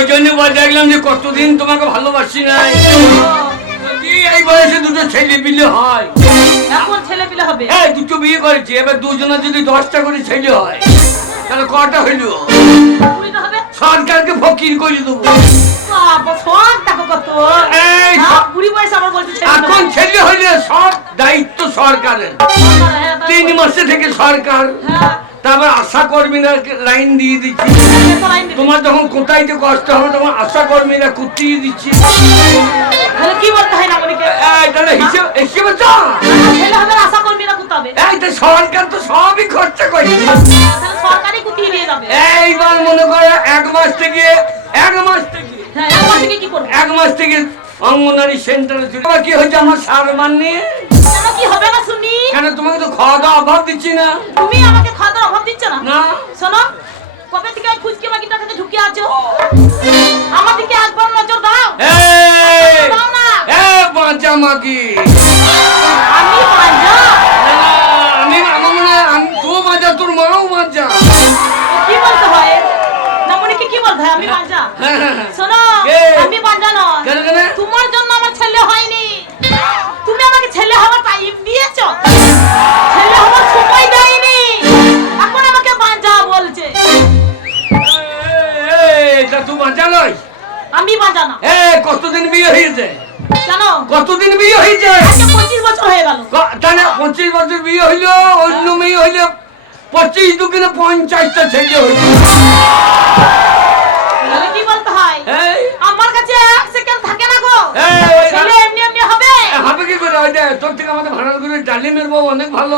ওই জন্য বল দেখলাম যে কতদিন তোমাকে ভালোবাসি নাই। এই বয়সে দুটো ছেলে বিলে হয়? এখন ছেলে পিলে হবে? এই দুটো বিয়ে করেছি এবার দুজনে যদি দশটা করে ছেলে হয় তাহলে কটা হইল? সরকারকে ফকির করে দেবো। এখন ছেলে হইলে সব দায়িত্ব সরকারের। সরকার, হ্যাঁ, তিন মাসে থেকে সরকার। হ্যাঁ, তারপর আশা কর্মীরা লাইন দিয়ে দিচ্ছি। তোমার যখন কোথাইতে কষ্ট হবে তখন আশা কর্মীরা কুতিয়ে দিচ্ছি কি বলতে হয় না তাহলে হিসেব হিসেবে তো আশা করবি কুতাবে এই তো সরকার তো সবই খরচা করছে কুতিয়ে যাবে। এইবার মনে করো এক মাস থেকে এক মাস থেকে হ্যাঁ থেকে এক মাস থেকে অঙ্গনারী সেন্টারে আবার কি হয়েছে আমার সার মান নিয়ে কেন কি হবে না শুনি কেন তোমাকে তো খাওয়া দাওয়া অভাব দিচ্ছি না? তুমি আমাকে খাওয়া অভাব দিচ্ছ না? না। শোনো কবে থেকে ফুচকি ঢুকে আছো? আমার দিকে একবার নজর দাও। এই! দাও না। এ বাঁচা মাকি আমি পাঞ্জা আমি আমার মনে আমি তো বাঁচা তোর মাও বাঁচা। কি বলতে হয়? না মনিকে কি বলতে হয়? আমি পাঞ্জা শোনো? আমি নয়। ছেলে হওয়ার সময় দেয়নি। এখন আমাকে বাঁচা বলছে। এটা তুই বাঁচা নয়। আমি বাঁচা না। এ কতদিন বিয়ে হয়েছে? কেন কতদিন বিয়ে হয়েছে? পঁচিশ বছর হয়ে গেল। তাহলে পঁচিশ বছর বিয়ে হইল অন্য মেয়ে হইলে পঁচিশ দুকিনে পঞ্চাশটা ছেলে হইল। কি বলতে হয়? আমার কাছে এক সেকেন্ড থাকে না গো। ছেলে এমনি এমনি হবে। হবে কি করে? ওই তোর থেকে আমাদের ভাড়া ডালিমের বউ অনেক ভালো।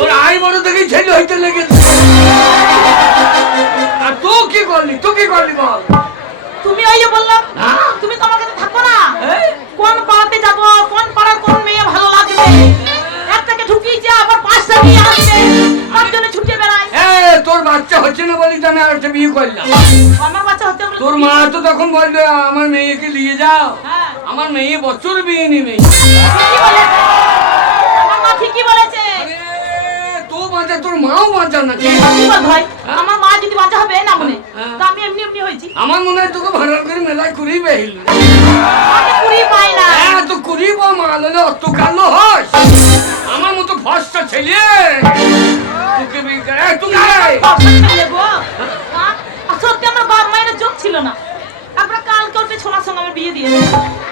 ওর আই বড় থেকে ছেলে হইতে লেগেছে। আর তুই কি করলি? তুই কি করলি বল? তুমি ওই যে বললাম? তুমি তো আমার কাছে থাকো না। কোন পাড়াতে যাব কোন পাড়ার কোন মেয়ে ভালো লাগবে? একটাকে ঢুকিয়েছে আবার পাঁচটা নিয়ে আসছে তার জন্য ছুটে বেড়াই এ, তোর বাচ্চা হচ্ছে না বলি তো আমি আর একটা বিয়ে করলাম। আমার বাচ্চা হতে তোর মা তো তখন বলবে আমার মেয়েকে নিয়ে যাও। হ্যাঁ। আমার মেয়ে বছর বিয়ে নিবে। ঠিকই বলেছে। তো বাঁচা তোর মাও বাঁচা না। ভাই? আমার মা যদি বাচ্চা হবে না মনে হ্যাঁ। তো আমি এমনি এমনি হয়েছি। আমার মনে হয় তোকে ভাড়া করে মেলায় কুড়ি বেহিল আমি কুড়ি পাই না। হ্যাঁ তো কুড়ি বা মাল হলে অত কালো হস। আমার মতো ফসটা ছেলে। তোকে তুই হ্যাঁ? সত্যি আমার বাপ মায়ের যোগ ছিল না। তারপরে ওকে ছোলার সঙ্গে আমার বিয়ে দিয়েছে।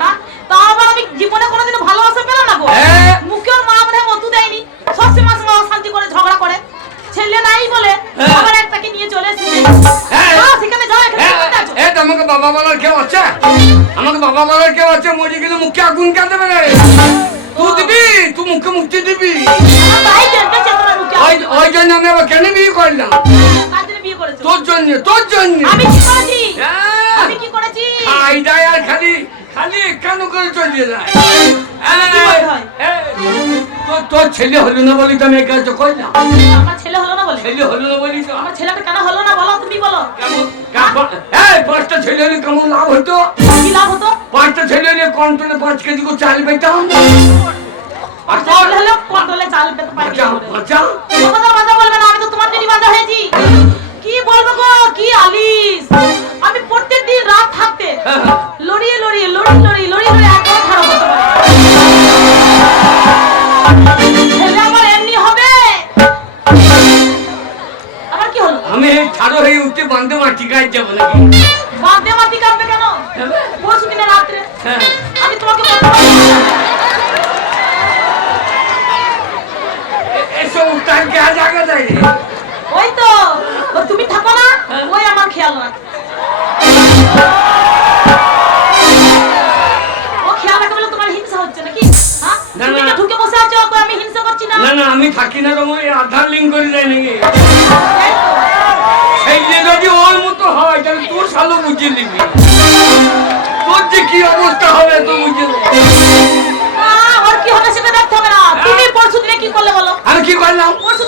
হ্যাঁ? তা আবার আমি জীবনে কোনোদিনও ভালোবাসা পেলাম না গো। হ্যাঁ। মুখে ওর মা মনে হয় মধু দেয়নি। সবসময় সঙ্গে অশান্তি করে ঝগড়া করে। ছেলে নাই বলে হ্যাঁ। আবার একটাকে নিয়ে চলে এসেছে। হ্যাঁ। সেখানে যাও এখানে এ, কি করতে আছো? এ, তো আমাকে বাবা বলার কেউ আছে? আমাকে বাবা বলার কেউ আছে? মরে গেলে মুখে আগুন কে দেবে রে? তুই দিবি? তুই মুখে মুক্তি দিবি? ওই জন্য আমি আবার কেন বিয়ে করলাম? তোর জন্য তোর জন্য। আমি কি করেছি? হ্যাঁ। করেছি। দেয় আর খালি খালি কেন করে চলিয়ে যায়? হয়? তোর- ছেলে হলো না বলি তো আমি এই কাজটা করলাম আমার ছেলে হলো না বলে? ছেলে হলো না বলি তো? আমার ছেলেটা কেন হলো না বলো তুমি বলো। কেমন- এই পাঁচটা ছেলে হলে কেমন লাভ হতো? কি লাভ হতো? পাঁচটা ছেলে হলে কন্ট্রোলে পাঁচ কেজি করে চাল পেতাম? আর তোর? হলো কন্ট্রোলে চাল পেতে পারি বাঁচা বাঁচা। কথা কথা বলবে না আমি তো তোমার জন্য হয়েছি। কি বলব গো কি আলিস? আমি দিন রাত থাকতে লড়িয়ে লড়িয়ে লড়ি লড়ি লড়ি লড়ি একবার খারাপ হতে পারে আমার এমনি হবে। আমার কি হলো? আমি ছাড়ো হয়ে উঠে বান্ধে মাটি গাছ যাব নাকি? বাঁধে মাটি কাটবে কেন? পরশু দিনে রাত্রে। হ্যাঁ। আমি তোমাকে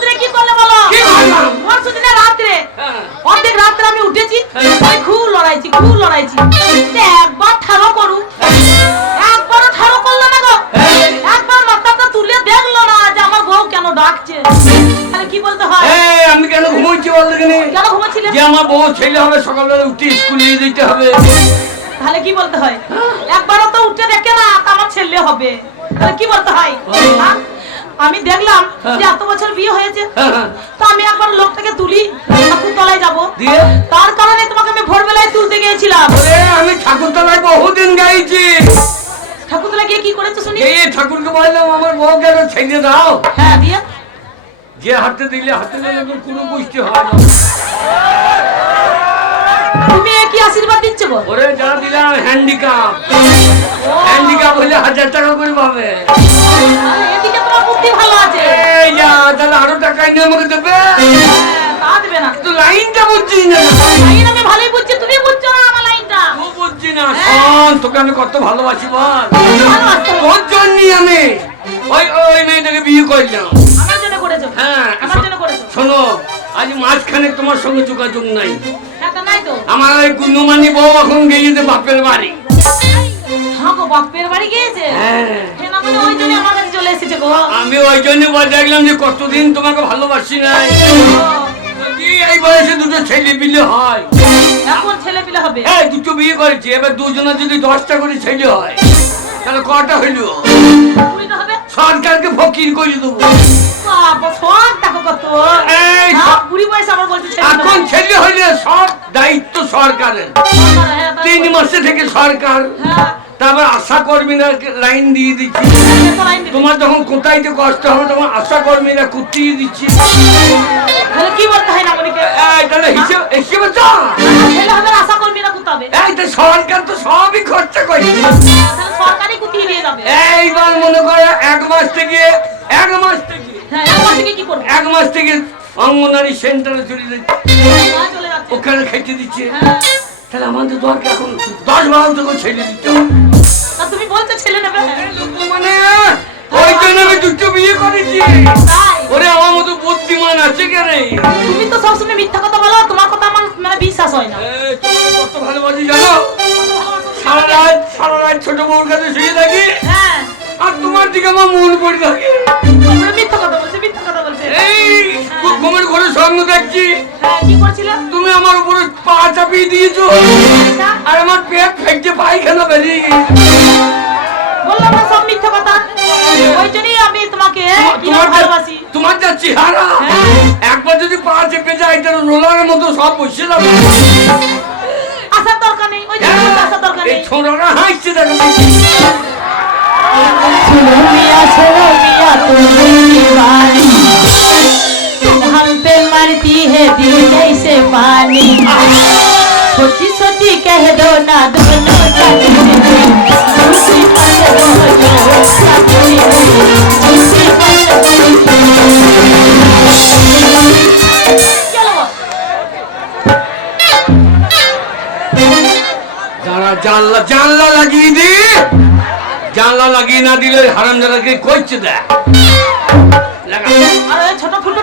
করলাম কি করলে বলো? কি করলাম? পরশু দিনে রাত্রে। হ্যাঁ। অর্ধেক রাত্রে আমি উঠেছি হ্যাঁ। খুব লড়াইছি খুব লড়াইছি। একবার ঠাড়ো করু। একবারও ঠাড়ো করল না গো। হ্যাঁ। একবার মাথাটা তুলে দেখল না যে আমার বউ কেন ডাকছে। তাহলে কি বলতে হয়? আমি কেন ঘুমোচ্ছি বল দেখিনি? কেন ঘুমাচ্ছিলে? যে আমার বউ ছেলে হবে সকালবেলা উঠে স্কুল নিয়ে যেতে হবে। তাহলে কি বলতে হয়? একবারও তো উঠে দেখে না আমার ছেলে হবে। তাহলে কি বলতে হয়? হ্যাঁ? আমি দেখলাম যে এত বিয়ে হয়েছে। হ্যাঁ। তো আমি একবার লোকটাকে তুলি ঠাকুর তলায় যাব। তার কারণে তোমাকে আমি ভোরবেলায় তুলতে গিয়েছিলাম। আমি ঠাকুরতলায় বহুদিন গাইছি ঠাকুর তলায় গিয়ে কি করেছ শুনি? এই ঠাকুরকে বললাম আমার বউকে ছেড়ে দাও। হ্যাঁ দিয়ে? যে হাতে দিলে হাতে দিলে কোনো পুষ্টি হয় না। তুমি কি আশীর্বাদ দিচ্ছ গো ওরে যা দিলাম হ্যান্ডিক্যাপ হ্যান্ডিক্যাপ হলে হাজার টাকা করে পাবে। বুদ্ধি ভালো আছে। এই যা তাহলে আরও টাকা এনে আমাকে দেবে? হ্যাঁ, তা দেবে না। তো লাইনটা বুঝছিস না? লাইন আমি ভালোই বুঝছি তুমি বুঝছ না আমার লাইনটা? ও বুঝছি না? শোন তোকে আমি কত ভালোবাসি বল। তোর জন্যই আমি ওই ওই মেয়েটাকে বিয়ে করলাম। আমার জন্য করেছ? হ্যাঁ আমার জন্য করেছ? শোনো আজ মাঝখানে তোমার সঙ্গে যোগাযোগ নাই। হ্যাঁ আমার ওই গুনুমানি বউ এখন গিয়েছে বাপের বাড়ি। হ্যাঁ গো বাপের বাড়ি গিয়েছে? হ্যাঁ। হ্যাঁ ওই জন্য আমার কাছে চলে এসেছে গো। আমি ওই জন্য বলে দেখলাম যে কতদিন তোমাকে ভালোবাসি নাই। এই বয়সে দুটো ছেলে বিলে হয়? এখন ছেলে পিলে হবে? হ্যাঁ দুটো বিয়ে করেছি এবার দুজনের যদি দশটা করে ছেলে হয় তাহলে কটা হইল? সরকারকে ফকির করে দেবো। হ্যাঁ, এখন ছেলে হইলে সব দায়িত্ব সরকারের। হ্যাঁ, তিন মাসে থেকে সরকার। হ্যাঁ। তারপর আশা কর্মীরা লাইন দিয়ে দিচ্ছি। তোমার যখন কোথাইতে কষ্ট হবে তখন আশা কর্মীরা কুটিয়ে দিচ্ছি। কি বলতে হয় না তাহলে হিসেব হিসেবে তো। আশা করবি না এই তো সরকার তো সবই খরচা করে তাহলে কুতিয়ে নিয়ে যাবে। এইবার মনে করে এক মাস থেকে এক মাস থেকে হ্যাঁ এক মাস থেকে অঙ্গনারী সেন্টারে চলে যাচ্ছে। হ্যাঁ, ওখানে খেতে দিচ্ছে। হ্যাঁ। তাহলে আমাদের দরকার এখন দশ বারো থেকে ছেড়ে দিতে তুমি বলছো ছেলে নেবে মানে ওই জন্য আমি দুটো বিয়ে করেছি। ওরে আমার মতো বুদ্ধিমান আছে কে তুমি তো সবসময় মিথ্যা কথা বলো তোমার কথা আমার মানে বিশ্বাস হয় না। কত ভালোবাসি জানো? সারা রাত সারা রাত ছোট বউর কাছে শুয়ে থাকি। হ্যাঁ। আর তোমার দিকে আমার মন পড়ে থাকে। মিথ্যা কথা বলছে মিথ্যা কথা বলছে। এই তোমার ঘরে সঙ্গ দেখছি। হ্যাঁ, তুমি আমার উপরে পা চাপিয়ে দিয়েছ। আচ্ছা। আর আমার পেট ফেটে পায়খানা বেরিয়ে গেছে। বললাম সব মিথ্যা কথা। হ্যাঁ। ওই জন্যই আমি তোমাকে তোমার যা চেহারা। হ্যাঁ। একবার যদি পা চেপে যায় তাহলে রোলারের মতো সব বসে যাবে। আসার ওই জন্য আসার দরকার নেই। ছোড়ারা হাসছে দেখো তুমি करती है दिल जैसे पानी। सोची सोची कह दो ना दोनों जानला जानला लगी दी। जानला लगी ना दिले हरम जरा के कोई चिदा लगा। अरे छोटा फुल्लू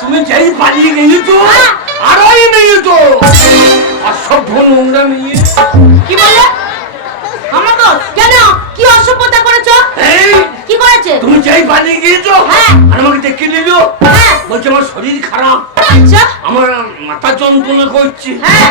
তুমি যেই পালিয়ে গেলি তো হ্যাঁ। আর ওই মেয়ে তো অসভ্য নোংরা মেয়ে। কি বলে আমার দোষ কেন? কি অসভ্যতা করেছ? এই কি করেছে? তুমি যেই পালিয়ে গিয়েছো হ্যাঁ। আর আমাকে দেখে নিল হ্যাঁ। বলছে আমার শরীর খারাপ। আচ্ছা। আমার মাথা যন্ত্রণা করছে। হ্যাঁ।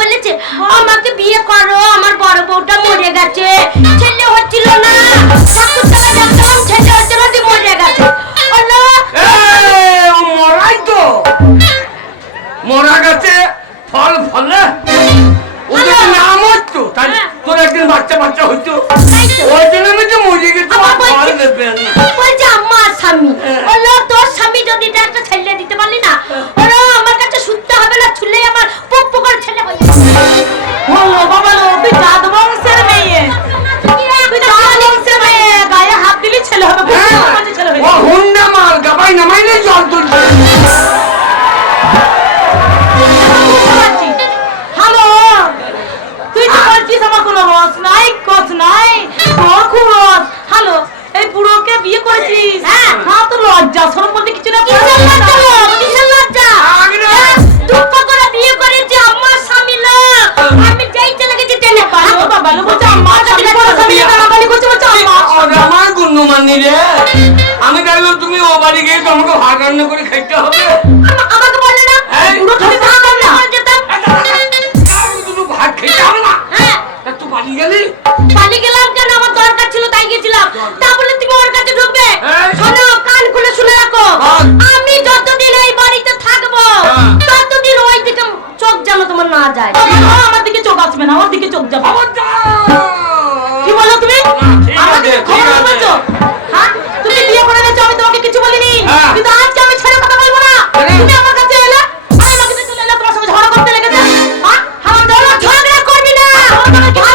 বলেছে আমাকে বিয়ে করো আমার বড় বউটা মরে গেছে। ছেলে হচ্ছিল না ফল ফলে। হ্যাঁ। তোর একদিন বাচ্চা বাচ্চা হইতো ওই 危ない Oh my god!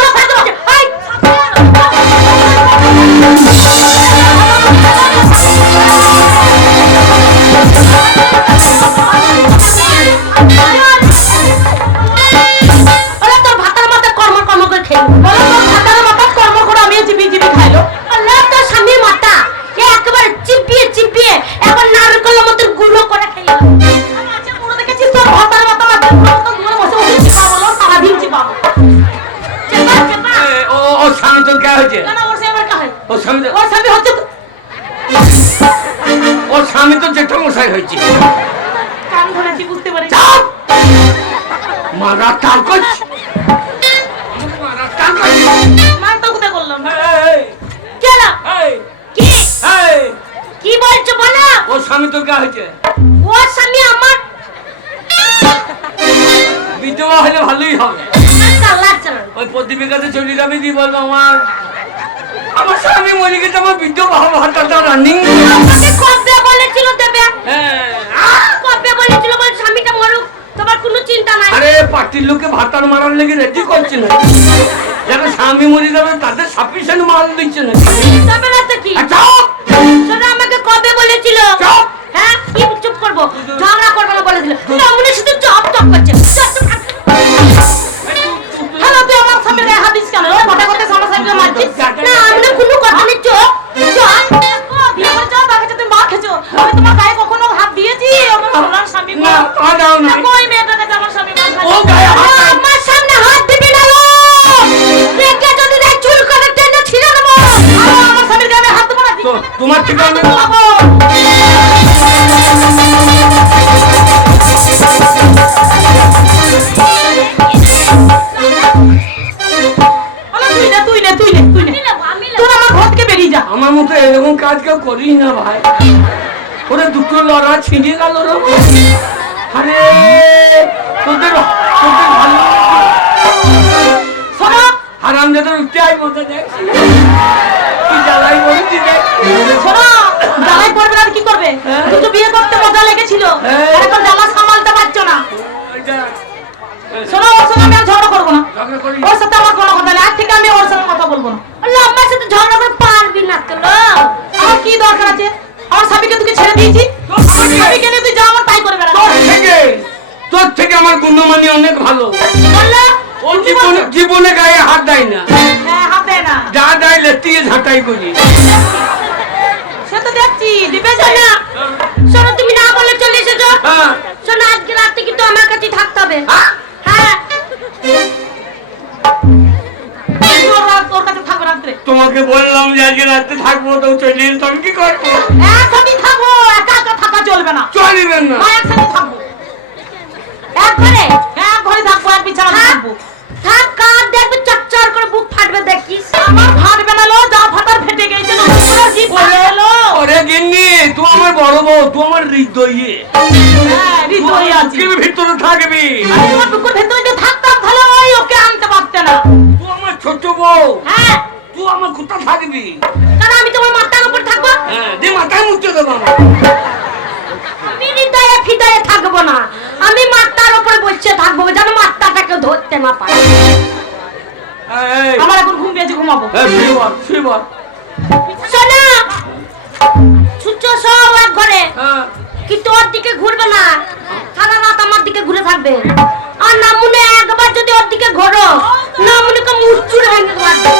তোমার স্বামী হচ্ছে ওর স্বামী তো জেঠমশাই হয়েছে। মারা টাল করছি তোর কা ও স্বামী আমার? বিধবা হলে ভালোই হবে। ওই প্রদীপের কাছে চলে যাবি দি বলব আমার। আমার স্বামী মরে গেছে আমার বৃদ্ধ বাবা হাতটা রানিং কবে বলেছিল দেবে? হ্যাঁ। কবে বলেছিল বল স্বামীটা মরুক? তোমার কোনো চিন্তা নাই। আরে পার্টির লোকে ভাতার মারার লেগে রেডি করছে না যারা স্বামী মরে যাবে তাদের সাফিসিয়েন্ট মাল দিচ্ছে না তবে না কি? আচ্ছা, চুপ! শোনো আমাকে কবে বলেছিল? চুপ! হ্যাঁ কি চুপ করব। ঝগড়া দাও না কই মেয়েটাকে আমার স্বামী ও গায়ে আমার সামনে হাত দিবি না ও! মেয়েকে যদি দেখ চুল করে টেনে ছিঁড়ে দেব। আমার স্বামীর গায়ে হাত দেব না তোমার ঠিক আমি মতো এরকম কাজ কেউ করিস না ভাই। ওরা দুটো লড়া ছিঁড়ে গেল রে। আরে তোদের তোদের ভালো শোনো হারাম যাদের কি জ্বালাই বলছি দেখ। আজকে রাতে থাকব তো চলে এলে তো আমি কি করব? একসাথে থাকব একা একা থাকা চলবে না। চলিবেন না একসাথে থাকব। এক ঘরে এক ঘরে থাকব এক বিছানা থাকব। থাক কার দেখবে চচ্চর করে বুক ফাটবে দেখিস? আমার ফাটবে না লো যা ফাটার ফেটে গেছে না পুরো জিভ ফাটে গেলো ওরে গিন্নি তুই আমার বড় বউ তুই আমার হৃদয়ে। হ্যাঁ হৃদয় আছে। তুই ভিতরে থাকবি। আমি তোমার বুকুর ভেতরে যে থাকতাম তাহলে ওই ওকে আনতে পারতে না। তুই আমার ছোট বউ। হ্যাঁ আমার কোথা থাকবি কারণ আমি তোমার মাথার উপর থাকব? হ্যাঁ দিয়ে মাথায় মুছে দেবো আমার। আমি হৃদয়ে ফিদয়ে থাকব না। আমি মাথার উপরে বসে থাকব যেন মাথাটাকে ধরতে না পারে। আমার এখন ঘুম পেয়েছে ঘুমাবো। শোনা ছুচ্ছ সব এক ঘরে। হ্যাঁ, কিন্তু ওর দিকে ঘুরবে না? সারা রাত আমার দিকে ঘুরে থাকবে। আর না মনে একবার যদি ওর দিকে ঘোরো না মনে কাম উচ্চুর ভেঙে মারবে